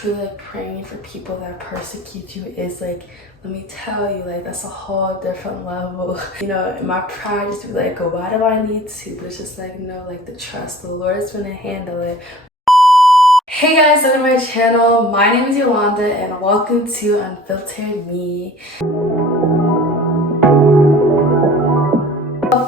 truly like praying for people that persecute you is like, let me tell you, like that's a whole different level. You know, my pride just be like, oh, why do I need to? But it's just like, no, like the trust, the Lord is gonna handle it. Hey guys, welcome to my channel. My name is Yolanda and welcome to Unfiltered Me.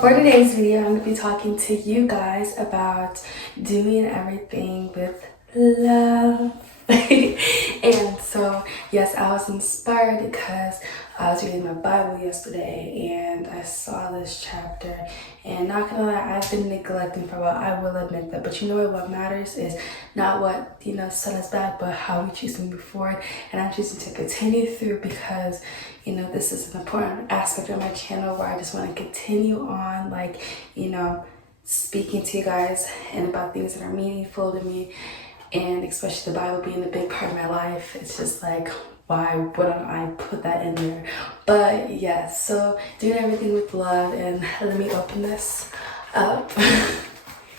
For today's video, I'm going to be talking to you guys about doing everything with love. And so, yes, I was inspired because I was reading my Bible yesterday and I saw this chapter. And not gonna lie, I've been neglecting for a while. I will admit that. But you know what matters is not what, set us back, but how we choose to move forward. And I'm choosing to continue through because, this is an important aspect of my channel where I just want to continue on, speaking to you guys and about things that are meaningful to me. And especially the Bible being a big part of my life, it's just like, why wouldn't I put that in there? But yes, so doing everything with love. And let me open this up.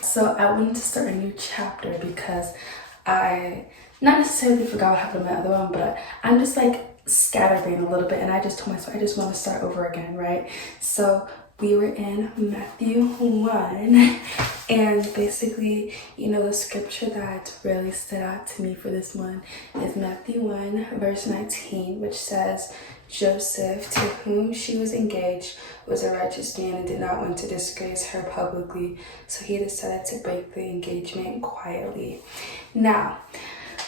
So I wanted to start a new chapter because I not necessarily forgot what happened in my other one, but I'm just like scatterbrained a little bit, and I just told myself I just want to start over again, right? So we were in Matthew 1, and basically, the scripture that really stood out to me for this one is Matthew 1, verse 19, which says, Joseph, to whom she was engaged, was a righteous man and did not want to disgrace her publicly, so he decided to break the engagement quietly. Now,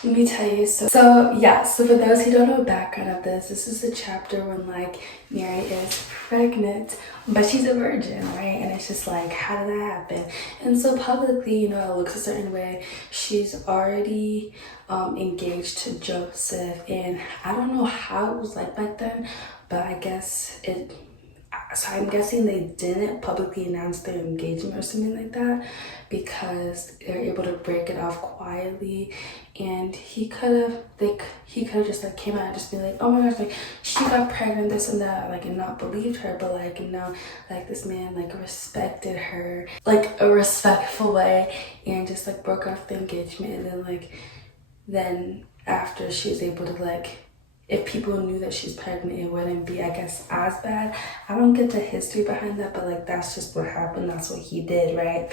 let me tell you, so for those who don't know the background of this is the chapter when Mary is pregnant, but she's a virgin, right? And it's just like, how did that happen? And so publicly, it looks a certain way. She's already engaged to Joseph, and I don't know how it was like back then, but I guess so I'm guessing they didn't publicly announce their engagement or something like that because they're able to break it off quietly. And he could have just came out and just been like, oh my gosh, she got pregnant, this and that, and not believed her, but this man respected her a respectful way and just broke off the engagement. And then after she was able to if people knew that she's pregnant, it wouldn't be, I guess, as bad. I don't get the history behind that, but that's just what happened. That's what he did, right?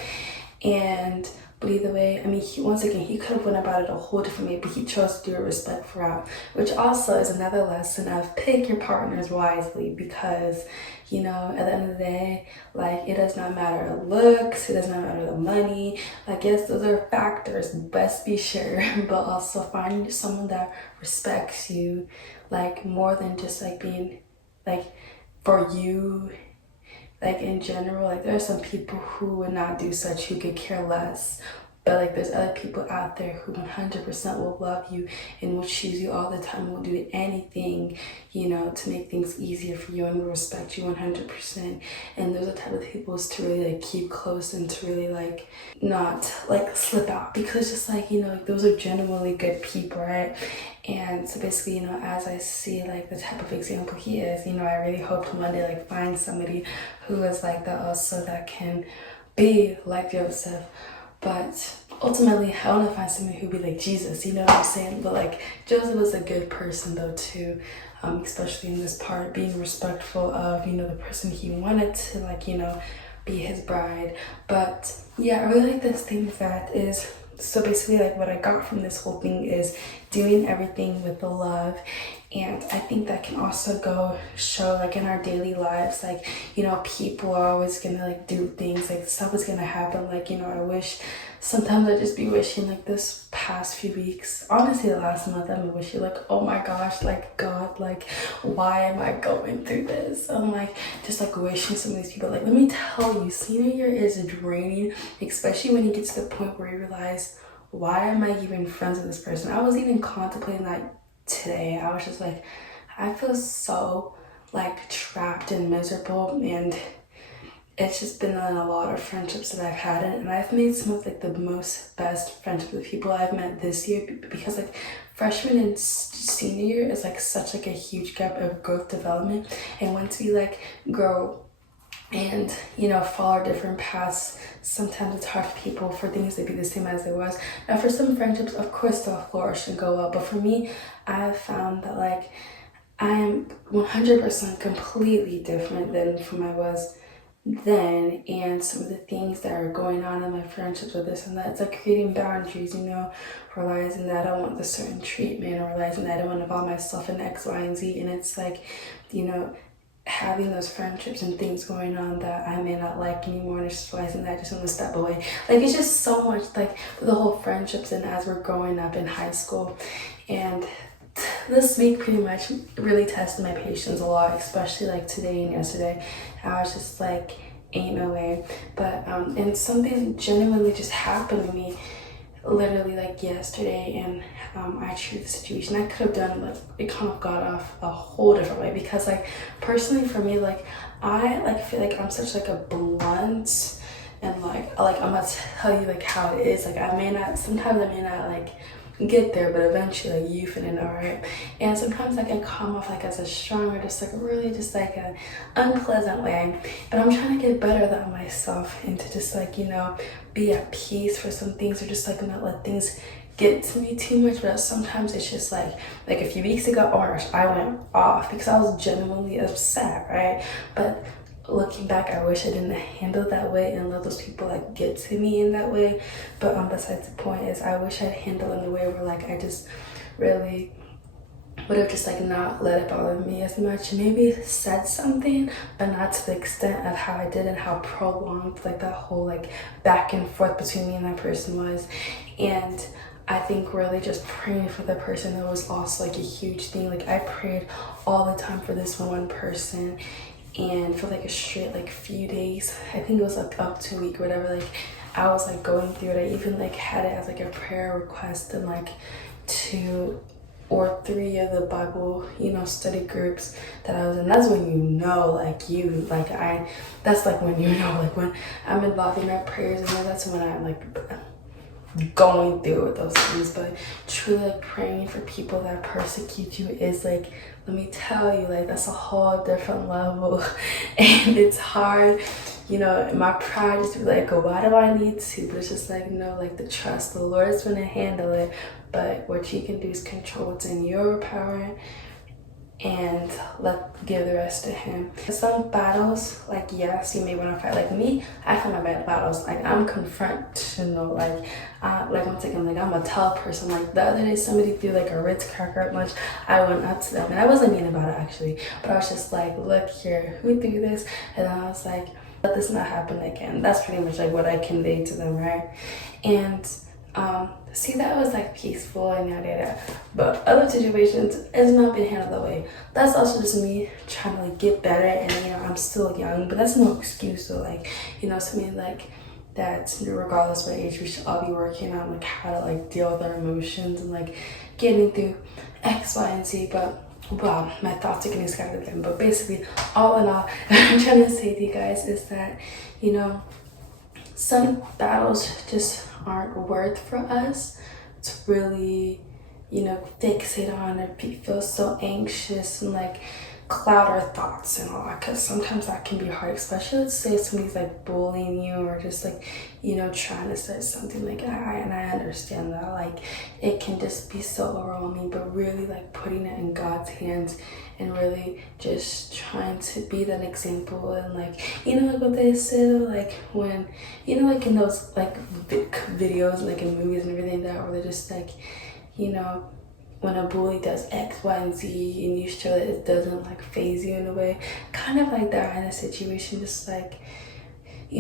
But either way, he could have went about it a whole different way, but he chose to do a respectful route, which also is another lesson of pick your partners wisely because, at the end of the day, it does not matter the looks, it does not matter the money. Yes, those are factors, best be sure, but also find someone that respects you, more than just being, for you. In general, there are some people who would not do such, who could care less. But there's other people out there who 100% will love you and will choose you all the time, will do anything, to make things easier for you and will respect you 100%. And those are the type of people to really keep close and to really not slip out, because just those are genuinely good people, right? And so basically, as I see the type of example he is, I really hope to one day find somebody who is like that also, that can be like Joseph. But ultimately, I want to find somebody who'd be like Jesus, you know what I'm saying? But Joseph was a good person though too, especially in this part, being respectful of, the person he wanted to be his bride. But yeah, I really like this thing that is, so basically what I got from this whole thing is doing everything with the love. And I think that can also show in our daily lives, people are always gonna do things, stuff is gonna happen. I wish, sometimes I just be wishing this past few weeks, honestly the last month, I've been wishing oh my gosh, God, why am I going through this? I'm just wishing some of these people, let me tell you, senior year is draining, especially when you get to the point where you realize, why am I even friends with this person? I was even contemplating that today. I was just I feel so trapped and miserable, and it's just been in a lot of friendships that I've had, and I've made some of the most best friendships with people I've met this year, because freshman and senior year is such a huge gap of growth development, and once we grow and follow different paths. Sometimes it's hard for people for things to be the same as it was. Now for some friendships, of course, they'll flourish and go up, but for me, I've found that like I am 100% completely different than from I was then, and some of the things that are going on in my friendships with this and that, it's like creating boundaries, realizing that I don't want the certain treatment, or realizing that I don't want to involve myself in X, Y, and Z, and it's like, having those friendships and things going on that I may not like anymore, and just realizing that I just want to step away. Like, it's just so much, like, the whole friendships, and as we're growing up in high school, and this week pretty much really tested my patience a lot, especially like today and yesterday. I was just like, ain't no way. But and something genuinely just happened to me literally like yesterday, and I treated the situation, I could have done, like, it kind of got off a whole different way, because like personally for me, like I like feel like I'm such like a blunt, and like I'm gonna tell you like how it is. Like sometimes I may not like get there, but eventually like you finna know, right? And sometimes like I come off like as a strong, or just like really just like an unpleasant way, but I'm trying to get better than myself, and to just like be at peace for some things, or just like not let things get to me too much. But sometimes it's just like a few weeks ago, oh my gosh, I went off because I was genuinely upset, right? But looking back, I wish I didn't handle that way and let those people like get to me in that way. But besides the point is, I wish I'd handled in a way where like I just really would have just like not let it bother me as much, and maybe said something, but not to the extent of how I did, and how prolonged like that whole like back and forth between me and that person was. And I think really just praying for the person, that was also like a huge thing. Like I prayed all the time for this one person, and for like a straight like few days, I think it was like up to a week or whatever, like I was like going through it. I even like had it as like a prayer request in like 2 or 3 of the Bible study groups that I was in. That's when that's like when like when I'm involving my prayers, and that's when I'm like going through with those things. But truly like praying for people that persecute you is like, let me tell you, like that's a whole different level. And it's hard, my pride is like, why do I need to? But it's just like, like the trust, the Lord is gonna handle it. But what you can do is control what's in your power, and give the rest to him. Some battles, like yes, you may want to fight. Like me, I fight my bad battles. Like I'm confrontational. Like one second, like I'm a tell person. Like the other day, somebody threw like a Ritz cracker at lunch. I went up to them, and I wasn't mean about it actually, but I was just like, look here, who threw this? And then I was like, let this not happen again. That's pretty much like what I conveyed to them, right? And see, that was like peaceful and yada yada. But other situations, it's not been handled that way. That's also just me trying to like get better, and I'm still young, but that's no excuse. So like something like that, regardless of what age, we should all be working on like how to like deal with our emotions and like getting through X, Y, and Z. But wow, my thoughts are getting scattered again. But basically, all in all, what I'm trying to say to you guys is that some battles just aren't worth for us to really fixate on, or feel so anxious and like cloud our thoughts and all that, because sometimes that can be hard, especially let's say if somebody's like bullying you, or just like trying to say something like and I understand that like it can just be so overwhelming, but really like putting it in God's hands, and really just trying to be that example. And like like what they say, like when like in those like videos, like in movies and everything, that where they're just like when a bully does X, Y, and Z, and you show that it doesn't like phase you in a way, kind of like that in a situation, just like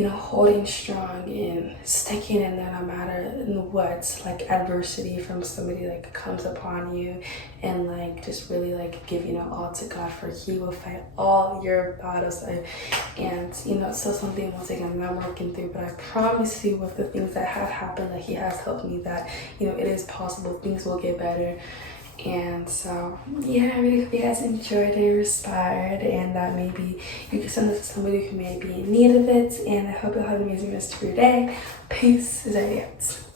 holding strong and sticking in there no matter what like adversity from somebody like comes upon you, and like just really like giving it all to God, for he will fight all your battles. And it's still something once again that I'm working through, but I promise you, with the things that have happened, that he has helped me, that it is possible, things will get better. And so yeah, I really hope you guys enjoyed and inspired, and that maybe you can send this to somebody who may be in need of it. And I hope you'll have an amazing rest of your day. Peace is out.